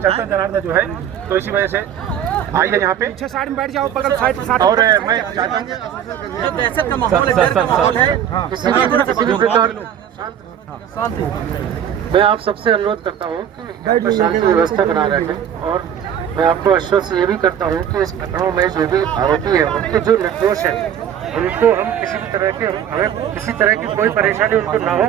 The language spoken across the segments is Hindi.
चलता जनार्दन जो है, तो इसी वजह से आइए यहाँ पे 6 साइड में बैठ जाओ, बगल साइड और मैं चाहता हूँ जो दहशत का माहौल है, डर का माहौल है, शांति। मैं आप सबसे अनुरोध करता हूँ कि शांति व्यवस्था बना रखें, और मैं आपको आश्वस्त ये भी करता हूँ कि इस घटनाओं में जो भी आरोपी है, उनके जो निर्दोष है, उनको हम किसी भी तरह के हमें किसी तरह की कोई परेशानी उनको ना हो,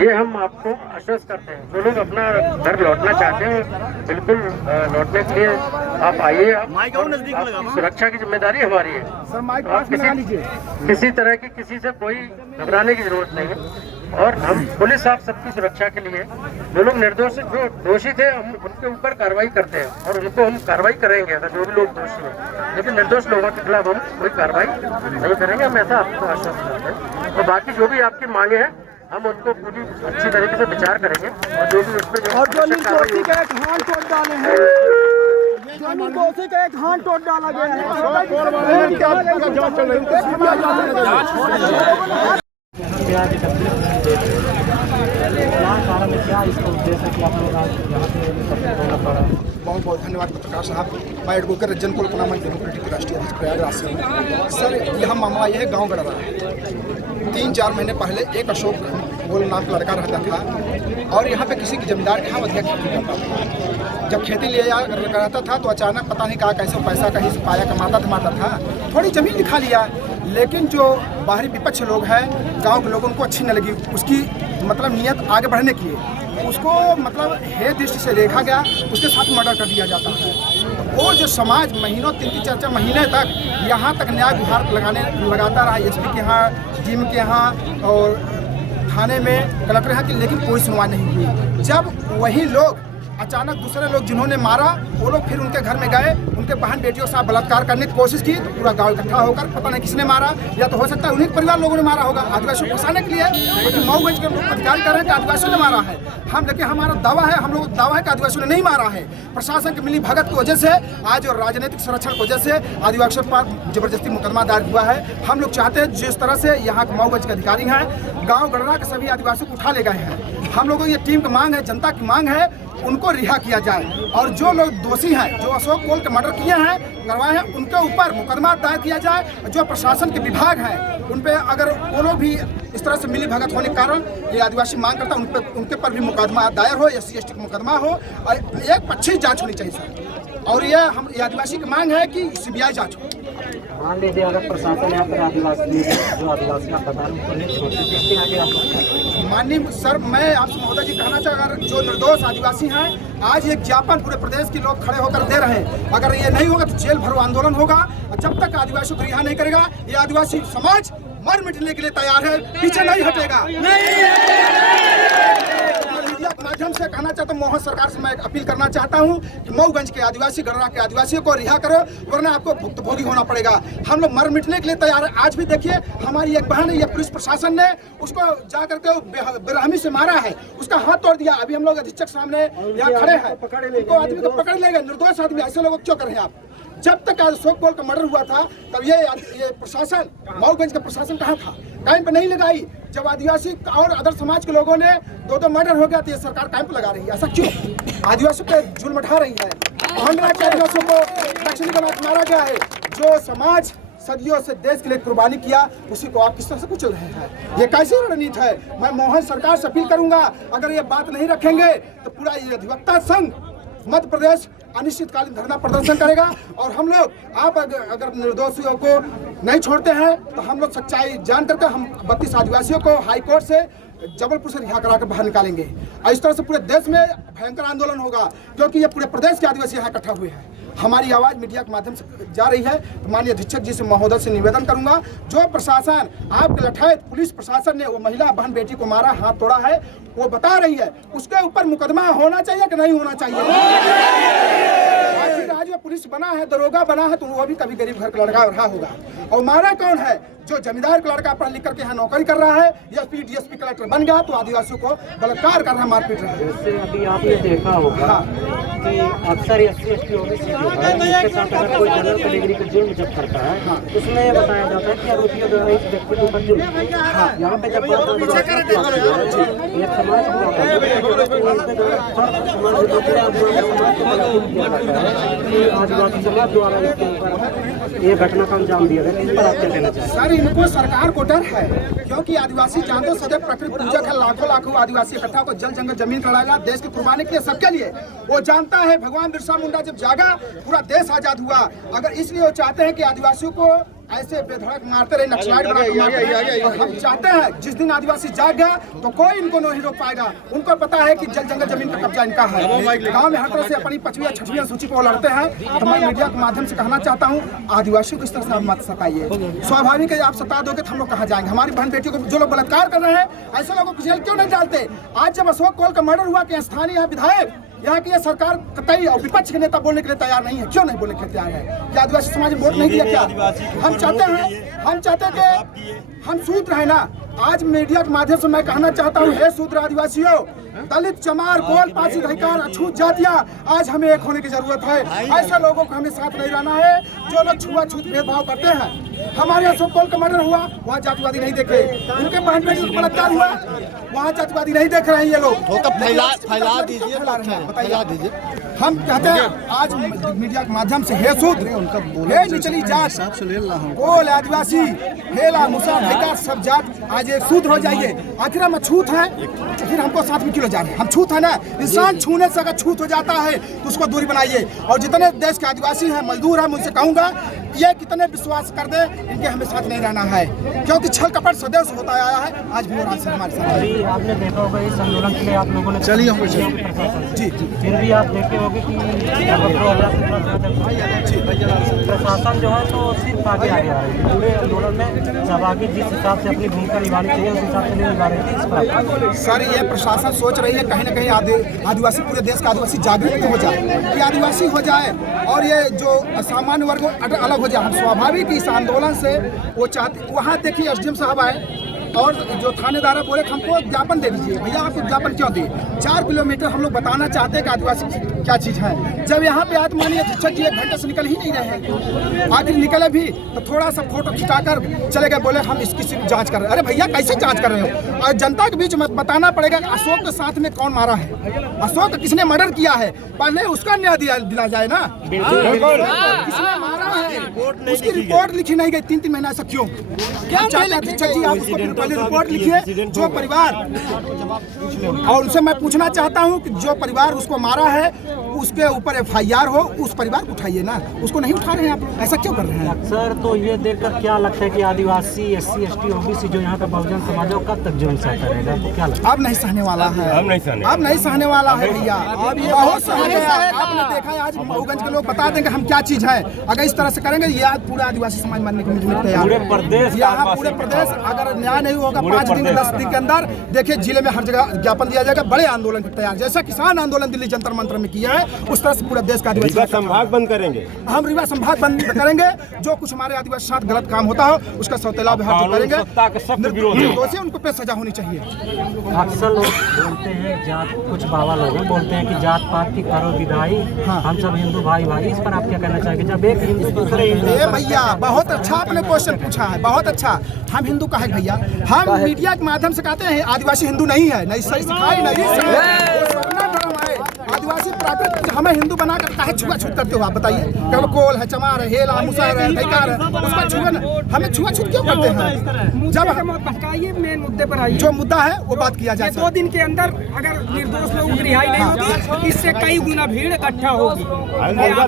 ये हम आपको आश्वस्त करते हैं। जो लोग अपना घर लौटना चाहते हैं, बिल्कुल लौटने के लिए आप आइए। आप सुरक्षा की जिम्मेदारी हमारी है, आप किसी तरह की किसी से कोई घबराने की जरूरत नहीं है। और हम पुलिस आप सबकी सुरक्षा के लिए, जो लोग निर्दोष जो दोषी थे, हम उनके ऊपर कार्रवाई करते हैं और उनको हम कार्रवाई करेंगे अगर जो भी लोग दोषी हैं, लेकिन निर्दोष लोगों के खिलाफ हम कोई कार्रवाई नहीं करेंगे। हम ऐसा आपको आश्वस्त करते हैं। और बाकी जो भी आपकी मांगे हैं, हम उनको पूरी अच्छी तरीके से विचार करेंगे, और जो भी उसमें और जो निर्दोषी का एक हाथ तोड़ डाले हैं, जो निर्दोषी का एक हाथ तोड़ डाला गया है। बहुत बहुत धन्यवाद पत्रकार साहब। मैं एडवोकेट रज्जन कुल कुनामन डेमोक्रेटिक राष्ट्रीय अध्यक्ष प्रयागराज से हूँ। सर, यह मामला यह है गाँव गढ़वा है। 3-4 महीने पहले एक अशोक गोल नाम का लड़का रहता था, और यहाँ पे किसी की जमींदार के यहाँ अधिक खेती करता था। जब खेती लिया रहता था तो अचानक पता नहीं कहाँ कैसे पैसा कहीं से पाया कमाता था, थोड़ी ज़मीन दिखा लिया। लेकिन जो बाहरी विपक्ष लोग हैं, गांव के लोगों को अच्छी न लगी उसकी मतलब नीयत आगे बढ़ने की, उसको मतलब हे दृष्टि से देखा गया, उसके साथ मर्डर कर दिया जाता है। तो वो जो समाज महीनों 3-4 महीने तक यहाँ तक न्याय गुहार लगाता रहा, एसपी के यहाँ, डीएम के यहाँ और थाने में, कलेक्टर यहाँ की, लेकिन कोई सुनवाई नहीं हुई। जब वही लोग अचानक दूसरे लोग जिन्होंने मारा, वो लोग फिर उनके घर में गए, उनके बहन बेटियों से बलात्कार करने की कोशिश की, तो पूरा गांव इकट्ठा होकर पता नहीं किसने मारा, या तो हो सकता है उन्हीं परिवार लोगों ने मारा होगा आदिवासियों को फंसाने के लिए। लेकिन मऊगंज के लोग अधिकारी कह रहे हैं कि आदिवासियों ने मारा है। हम लेकिन हमारा दावा है, हम लोग दावा है कि आदिवासियों ने नहीं मारा है। प्रशासन की मिली भगत की वजह से आज और राजनीतिक संरक्षण की वजह से आदिवासियों पर जबरदस्ती मुकदमा दायर हुआ है। हम लोग चाहते हैं जिस तरह से यहाँ के मऊगंज के अधिकारी हैं, गाँव गढ़वा के सभी आदिवासियों को उठा ले गए हैं। हम लोगों की ये टीम की मांग है, जनता की मांग है, उनको रिहा किया जाए, और जो लोग दोषी हैं, जो अशोक कोल के मर्डर किए हैं, करवाए हैं, उनके ऊपर मुकदमा दायर किया जाए। जो प्रशासन के विभाग हैं, उन पे अगर वो लोग भी इस तरह से मिली भगत होने के कारण ये आदिवासी मांग करता है, उनके पर भी मुकदमा दायर हो, SC/ST का मुकदमा हो, और एक पक्षी जाँच होनी चाहिए सर। और ये आदिवासी की मांग है कि CBI जाँच हो। मान लीजिए अगर प्रशासन यहाँ पर आदिवासी जो आदिवासी आप बता रहे हैं उनको नहीं छोड़ते, किसके आगे आप? माननीय सर, मैं आपसे महोदय जी कहना चाहूँगा, अगर जो निर्दोष आदिवासी हैं, आज एक ज्ञापन पूरे प्रदेश के लोग खड़े होकर दे रहे हैं। अगर ये नहीं होगा तो जेल भरो आंदोलन होगा, और जब तक आदिवासियों को रिहा नहीं करेगा, ये आदिवासी समाज मर मिटने के लिए तैयार है, पीछे नहीं हटेगा। मीडिया के माध्यम से कहना चाहता हूँ, मोहन सरकार से मैं अपील करना चाहता हूँ कि मऊगंज के आदिवासी, गढ़वा के आदिवासियों को रिहा करो, वरना आपको भुक्तभोगी होना पड़ेगा। हम लोग मर मिटने के लिए तैयार है। आज भी देखिए, हमारी एक बहन है, ये पुलिस प्रशासन ने उसको जा करके बेरहमी से मारा है, उसका हाथ तोड़ दिया। अभी हम लोग अधीक्षक सामने यहाँ खड़े हैं, उनको आदमी को पकड़ लेगा। निर्दोष आदमी, ऐसे लोगों को क्यों कर रहे हैं आप? जब तक अशोक कोल का मर्डर हुआ था, तब ये प्रशासन, मऊगंज का प्रशासन कहाँ था? टाइम पे नहीं लगाई। जब आदिवासी और अदर समाज के लोगों ने 2 मर्डर हो गया, तो ये सरकार टाइम पे लगा रही है। ऐसा क्यों? आदिवासियों पे जुल्म ढा रही है। आदिवासियों को दक्षिणी बनाकर मारा गया है। जो समाज सदियों से देश के लिए कुर्बानी किया, उसी को आप किस तरह से कुचल रहे हैं? ये कैसी रणनीति है? मैं मोहन सरकार से अपील करूंगा, अगर ये बात नहीं रखेंगे तो पूरा ये अधिवक्ता संघ मध्य प्रदेश अनिश्चितकालीन धरना प्रदर्शन करेगा। और हम लोग, आप अगर निर्दोषियों को नहीं छोड़ते हैं, तो हम लोग सच्चाई जान करके हम 32 आदिवासियों को हाई कोर्ट से, जबलपुर से रिहा करा कर बाहर निकालेंगे। और इस तरह से पूरे देश में भयंकर आंदोलन होगा, क्योंकि ये पूरे प्रदेश के आदिवासी यहाँ इकट्ठा हुए हैं। हमारी आवाज़ मीडिया के माध्यम से जा रही है। तो माननीय अधीक्षक जी से, महोदय से निवेदन करूंगा, जो प्रशासन आपके लठैत पुलिस प्रशासन ने वो महिला बहन बेटी को मारा, हाथ तोड़ा है, वो बता रही है, उसके ऊपर मुकदमा होना चाहिए कि नहीं होना चाहिए? आज में पुलिस बना है, दरोगा बना है, तो वो भी कभी गरीब घर का लड़का रहा होगा। और मारा कौन है? जो जमींदार का लड़का पढ़ लिख करके यहाँ नौकरी कर रहा है, एसपी डीएसपी कलेक्टर बन गया तो आदिवासियों को बलात्कार कर रहा, मारपीट रहा है। जैसे अभी आपने देखा होगा कि अक्सर SC/ST OBC जो है उसके साथ अगर कोई जनरल कैटेगरी का जुर्म जब करता है उसमें ये बताया जाता है कि आरोपियों द्वारा इस व्यक्ति के ऊपर जुर्म यहाँ पे जब ये समाज आदिवासी समाज द्वारा इसके ऊपर ये घटना का अंजाम दिया गया, इस पर आप क्या कहना चाहिए? सर इनको सरकार को डर है, क्योंकि आदिवासी जानते सदैव प्रकृति पूजक है। लाखों लाखों आदिवासी इकट्ठा को जल जंगल जमीन लड़ाया देश की कुर्बानी के लिए, सबके लिए। वो जानता है भगवान बिरसा मुंडा जब जागा पूरा देश आजाद हुआ। अगर इसलिए वो चाहते हैं कि आदिवासियों को ऐसे बेधड़क मारते रहे, नक्सलाइट बना के मारते रहे। हम चाहते हैं जिस दिन आदिवासी जाग गया तो कोई इनको नहीं रोक पाएगा। उनको पता है कि जल जंगल जमीन का कब्जा इनका है। गांव में हर तरह से अपनी 5वीं या 6वीं सूची को लड़ते हैं। तो मैं मीडिया के माध्यम से कहना चाहता हूँ, आदिवासियों को इस तरह से आप मत सताइए। स्वाभाविक है आप सता दोगे तो हम लोग कहाँ जाएंगे? हमारी बहन बेटियों को जो लोग बलात्कार कर रहे हैं, ऐसे लोगों को जेल क्यों नहीं डालते? आज जब अशोक कोल का मर्डर हुआ कि स्थानीय यहाँ विधायक, यहाँ की सरकार कतई और विपक्ष के नेता बोलने के लिए तैयार नहीं है। क्यों नहीं बोलने के लिए तैयार है? क्या आदिवासी समाज ने वोट नहीं दिया? क्या हम चाहते हैं कि हम शूद्र है ना। आज मीडिया के माध्यम से मैं कहना चाहता हूँ, हे शूद्र आदिवासियों, दलित, चमार, गोल, पासी, अधिकार, अछूत जातियाँ, आज हमें एक होने की जरूरत है। ऐसे लोगों को हमें साथ नहीं रहना है जो लोग छुआछूत भेदभाव करते हैं। हमारे यहाँ अशोक कोल का मर्डर हुआ, वहाँ जातिवादी नहीं देखे। उनके बहन बेटी को बलात्कार हुआ, वहाँ जातिवादी नहीं देख रहे हैं। ये लोग फैला दीजिए। हम कहते हैं आज मीडिया के माध्यम से, हे शूद्र, हे निचली जात, कोल, आदिवासी, हेला, मुसा, ढेका, सब जात आज एक शूद्र हो जाइए। आखिर हम अछूत हैं, फिर हमको साथ में क्यों जा रहे हैं? हम छूत है ना। इंसान छूने से अगर छूत हो जाता है तो उसको दूरी बनाइए। और जितने देश के आदिवासी हैं, मजदूर हैं, मुझसे कहूँगा ये कितने विश्वास कर दे, इनके हमें साथ नहीं रहना है, क्योंकि छल कपट सदैव से होता आया है। आज भी हमारे साथ आपने देखा होगा इस आंदोलन के लिए आप लोगों ने जी फिर भी आप देखे होंगे कि प्रशासन जो है तो सिर्फ आगे आ गया है। पूरे आंदोलन में सहभागी जिस हिसाब से अपनी भूमिका निभानी चाहिए उस हिसाब से नहीं निभा रही थी। इस पर सर ये प्रशासन सोच रही है कहीं ना कहीं आदिवासी, पूरे देश का आदिवासी जागृत हो जाए, कि आदिवासी हो जाए और ये जो सामान्य वर्ग अलग हो जाए। हम स्वाभाविक इस आंदोलन से वो चाहते। वहाँ देखिए SDM साहब आए और जो थानेदार बोले हमको ज्ञापन दे दीजिए। भैया आपको ज्ञापन क्यों दिए? 4 किलोमीटर हम लोग बताना चाहते हैं कि आदिवासी क्या चीज़ है। जब यहाँ पे आज मानिए शिक्षक जी 1 घंटे से निकल ही नहीं रहे हैं, आखिर निकले भी तो थोड़ा सा फोटो खिंचाकर चले गए, बोले हम इसकी जांच कर रहे हैं। अरे भैया कैसे जांच कर रहे हो? और जनता के बीच में बताना पड़ेगा कि अशोक के साथ में कौन मारा है, अशोक किसने मर्डर किया है, पहले उसका न्याय दिला जाए ना। किसने मारा है उसकी रिपोर्ट लिखी नहीं गई 3-3 महीना से क्यों? क्या चाहते हैं शिक्षक जी? आप उसको पहले रिपोर्ट लिखिए। जो परिवार, और उनसे मैं पूछना चाहता हूं कि जो परिवार उसको मारा है उसके ऊपर FIR हो, उस परिवार को उठाइए ना। उसको नहीं उठा रहे हैं आप लोग, ऐसा क्यों कर रहे हैं? सर तो ये देखकर क्या लगता है कि आदिवासी, SC/ST OBC जो यहाँ का बहुजन समाज है कब तक जुर्म सहता रहेगा? आपको क्या लगता है? अब नहीं सहने वाला है, अब नहीं सहने वाला है भैया। अब ये बहुत सह गया। आपने देखा है आज मऊगंज के लोग बता देंगे हम क्या चीज है। अगर इस तरह से करेंगे ये आज पूरा आदिवासी समाज मानने को तैयार है। पूरे प्रदेश अगर न्याय नहीं होगा 5 दिन 10 दिन के अंदर, देखिए जिले में हर जगह ज्ञापन दिया जाएगा। बड़े आंदोलन के तैयार, जैसा किसान आंदोलन दिल्ली जंतर मंतर में किया है उस तरह से पूरा देश का आदिवासी संभाग बंद करेंगे। हम रीवा संभाग बंद करेंगे। जो कुछ हमारे आदिवासी साथ गलत काम होता हो उसका सौतेला व्यवहार करेंगे। दोषी उनको पे सजा होनी चाहिए। अक्सर लोग बोलते हैं जात, कुछ बाबा लोग बोलते हैं कि जात पात की करो विदाई, हम सब हिंदू भाई भाई। इस पर आप क्या कहना चाहेंगे? जब एक हिंदू दूसरे हिंदू। भैया बहुत अच्छा आपने क्वेश्चन पूछा है, बहुत अच्छा। हम हिंदू का है भैया, हम मीडिया के माध्यम से कहते हैं आदिवासी हिंदू नहीं है, नहीं सही सिखाई, नहीं धर्म है आदिवासी प्राकृतिक। हमें हिंदू बनाकर काहे छुआछूत करते हो आप बताइए? केवल कोल है, चमार है, हेला, मुसहर है, ढेकार है, उसका छुआ, हमें छुआछूत क्यों करते हैं? जब मेन मुद्दे पर आइए, जो मुद्दा है वो बात किया जाए। 2 दिन के अंदर अगर निर्दोष लोगों की रिहाई नहीं होगी, इससे कई गुना भीड़ इकट्ठा होगी।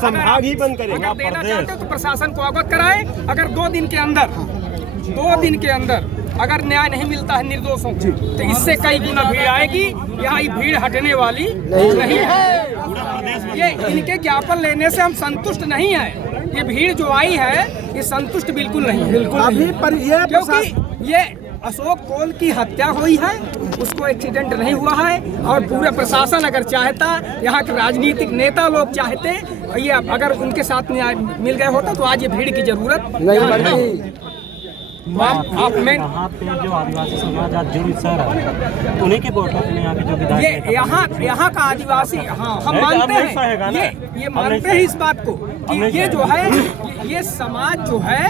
संभाग ही बंद करेंगे। अगर देना चाहते हो तो प्रशासन को अवगत कराए। अगर 2 दिन के अंदर अगर न्याय नहीं मिलता है निर्दोषों को तो इससे कई गुना भीड़ आएगी। यहाँ भीड़ हटने वाली नहीं है। ये इनके ज्ञापन लेने से हम संतुष्ट नहीं है। ये भीड़ जो आई है ये संतुष्ट बिल्कुल नहीं है, अभी पर ये क्योंकि ये अशोक कोल की हत्या हुई है, उसको एक्सीडेंट नहीं हुआ है। और पूरा प्रशासन अगर चाहता, यहाँ के राजनीतिक नेता लोग चाहते, ये अगर उनके साथ न्याय मिल गया होता तो आज ये भीड़ की जरूरत नहीं पड़ती। यहाँ पे जो आदिवासी समाज आज जुड़ सर है, उन्हीं के वोटों के यहाँ के जो विधायक ये यहाँ का आदिवासी, हाँ हम मानते हैं, ये मानते हैं इस बात को कि ये जो है ये समाज जो है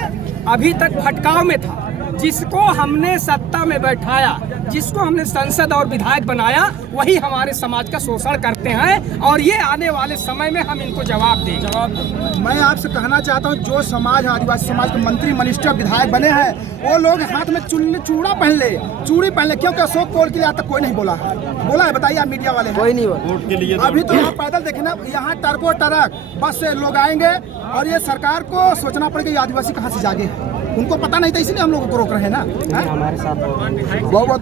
अभी तक भटकाव में था। जिसको हमने सत्ता में बैठाया, जिसको हमने संसद और विधायक बनाया, वही हमारे समाज का शोषण करते हैं और ये आने वाले समय में हम इनको जवाब दें। मैं आपसे कहना चाहता हूँ, जो समाज आदिवासी समाज के मंत्री मिनिस्टर विधायक बने हैं, वो लोग हाथ में चूड़ा पहन ले, चूड़ी पहन ले, क्योंकि अशोक कोल के लिए आज तक कोई नहीं बोला है बताइए आप मीडिया वाले कोई नहीं बोला। अभी तो आप पैदल देखे ना, यहाँ टर्को टरक बस से लोग आएंगे और ये सरकार को सोचना पड़ेगा आदिवासी कहाँ से जागे, उनको पता नहीं था, इसलिए हम लोगों को रोक रहे हैं ना। हमारे साथ बहुत बहुत